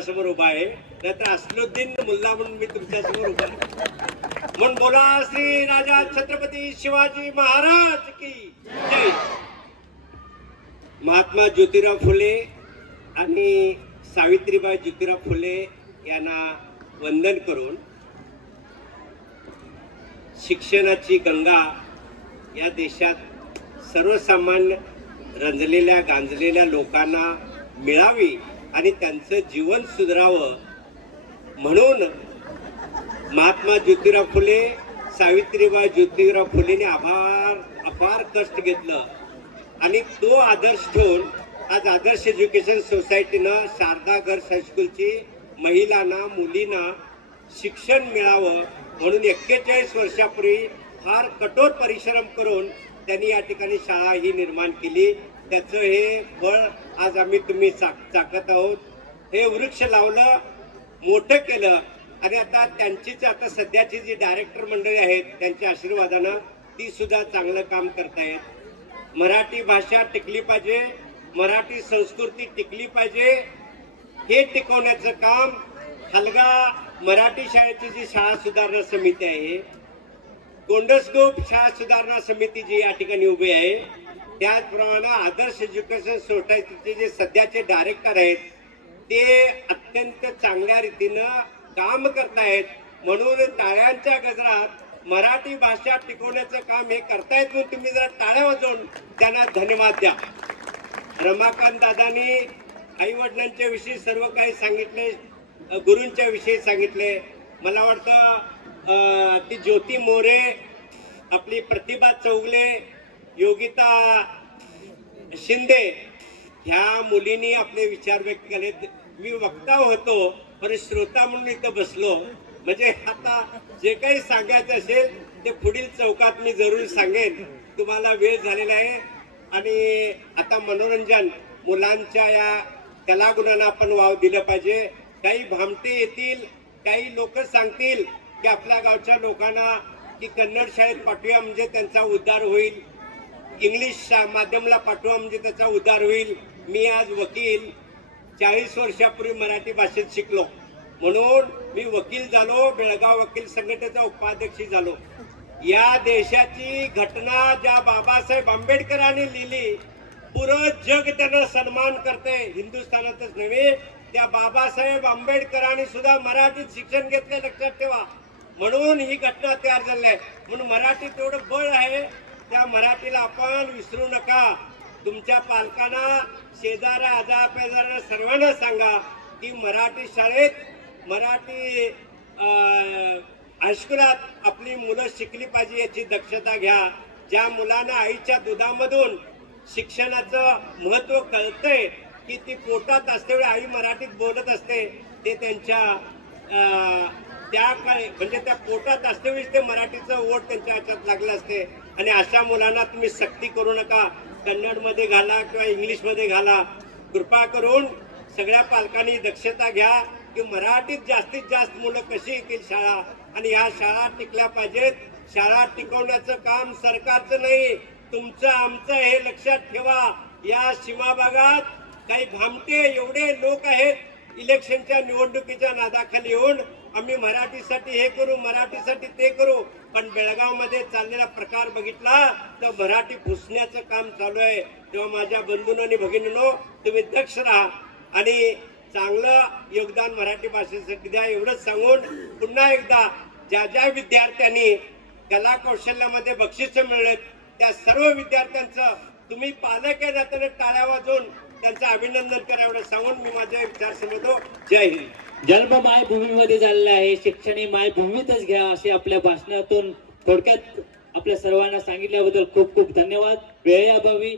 समोर उभा आहे, नाहीतर असलुद्दीन मुल्ला म्हणून मी तुमच्या समोर उभा आहे. म्हणून बोला श्री राजा छत्रपती शिवाजी महाराज की जय. महात्मा ज्योतिराव फुले आणि सावित्रीबाई ज्योतिराव फुले यांना वंदन करून शिक्षणाची गंगा या देशात सर्वसामान्य रंजलेल्या गांजलेल्या लोकांना मिळावी आणि त्यांचं जीवन सुधारावं म्हणून महात्मा ज्योतिराव फुले सावित्रीबाई ज्योतिराव फुलेने अपार कष्ट घेतलं आणि तो आदर्श ठेवून आज आदर्श एज्युकेशन सोसायटीनं शारदा गर्ल्स हायस्कूलची महिलांना मुलींना शिक्षण मिळावं म्हणून 41 वर्षापूर्वी फार कठोर परिश्रम करून त्यांनी या ठिकाणी शाळा ही निर्माण केली. त्याचं हे फळ आज आम्ही तुम्ही चाकत आहोत. हे वृक्ष लावलं, मोठं केलं आणि आता त्यांचीच आता सध्याची जी डायरेक्टर मंडळी आहेत त्यांच्या आशीर्वादानं ती सुद्धा चांगलं काम करतायत. मराठी भाषा टिकली पाहिजे, मराठी संस्कृती टिकली पाहिजे, हे टिकवण्याचं काम हलगा मराठी शाळेची जी शाळा सुधारणा समिती आहे, कोंडसगोप शाळा सुधारणा समिती जी या ठिकाणी उभी आहे, त्याचप्रमाणे आदर्श एज्युकेशन सोसायटीचे जे सध्याचे डायरेक्टर आहेत ते अत्यंत चांगल्या रीतीनं काम करतायत. म्हणून टाळ्यांच्या गजरात मराठी भाषा टिकवण्याचं काम हे करतायत म्हणून तुम्ही जरा टाळ्या वाजवून त्यांना धन्यवाद द्या. रमाकांत दादांनी आई वडिलांच्या विषयी सर्व काही सांगितले, गुरूंच्या विषयी सांगितले. मला वाटतं ती ज्योती मोरे, आपली प्रतिभा चौगले, योगिता शिंदे ह्या मुलींनी आपले विचार व्यक्त केले. मी वक्ता होतो पण श्रोता म्हणून इथं बसलो. म्हणजे आता जे काही सांगायचं असेल ते पुढील चौकात मी जरूर सांगेन. तुम्हाला वेळ झालेला आहे आणि आता मनोरंजन मुलांच्या या कलागुणांना आपण वाव दिलं पाहिजे. काही भामटे येतील, काही लोक सांगतील की आपल्या गावच्या लोकांना की कन्नड शाळेत पाठवूया म्हणजे त्यांचा उद्धार होईल, इंग्लिश माध्यमाला पाठवा म्हणजे त्याचा उद्धार होईल. मी आज वकील 40 वर्षापूर्वी मराठी भाषेत शिकलो म्हणून मी वकील झालो, बेळगाव वकील संघटनेचा उपाध्यक्ष झालो. या देशाची घटना ज्या बाबासाहेब आंबेडकरांनी लिहिली, पुरं जग त्यांना सन्मान करते. हिंदुस्थानातच नव्हे, त्या बाबासाहेब आंबेडकरांनी सुद्धा मराठीत शिक्षण घेतले, लक्षात ठेवा. म्हणून ही घटना तयार झाली आहे. म्हणून मराठीत तेवढं बळ आहे, त्या मराठीला आपण विसरू नका. तुमच्या पालकांना, शेजाऱ्या आजारपेजाऱ्यांना सर्वांना सांगा की मराठी शाळेत, मराठी हायस्कुलात आपली मुलं शिकली पाहिजे याची दक्षता घ्या. ज्या मुलांना आईच्या दुधामधून शिक्षणाचं महत्त्व कळतंय की ती पोटात असतेवेळी आई मराठीत बोलत असते, ते त्यांच्या त्या काळी म्हणजे त्या पोटात असतेवेळी ते मराठीचं ओढ त्यांच्या हातात लागलं असते. आणि अशा मुलांना तुम्ही सक्ती करू नका. कन्नडमध्ये घाला किंवा इंग्लिशमध्ये घाला. कृपा करून सगळ्या पालकांनी दक्षता घ्या की मराठीत जास्तीत जास्त मुलं कशी येतील शाळा आणि ह्या शाळा टिकल्या पाहिजेत. शाळा टिकवण्याचं काम सरकारचं नाही, तुमचं आमचं हे लक्षात ठेवा. या सीमा भागात काही भामटे एवढे लोक आहेत, इलेक्शनच्या निवडणुकीच्या नादाखाली येऊन आम्ही मराठीसाठी हे करू, मराठीसाठी ते करू. पण बेळगाव मध्ये चाललेला प्रकार बघितला तर मराठी पुसण्याचं काम चालू आहे. तेव्हा माझ्या बंधूंनो आणि भगिनींनो, तुम्ही दक्ष राहा आणि चांगलं योगदान मराठी भाषेसाठी द्या. एवढंच सांगून पुन्हा एकदा ज्या ज्या विद्यार्थ्यांनी कला कौशल्यामध्ये बक्षीस मिळलेत त्या सर्व विद्यार्थ्यांचं तुम्ही पालक आहे नात्याने टाळ्या वाजवून त्यांचं अभिनंदन करा. एवढं सांगून मी माझे विचार समजतो. जय हिंद. जन्म मायभूमीमध्ये झालेला आहे, शिक्षण हे मायभूमीतच घ्या असे आपल्या भाषणातून थोडक्यात आपल्या सर्वांना सांगितल्याबद्दल खूप खूप धन्यवाद. वेळेअभावी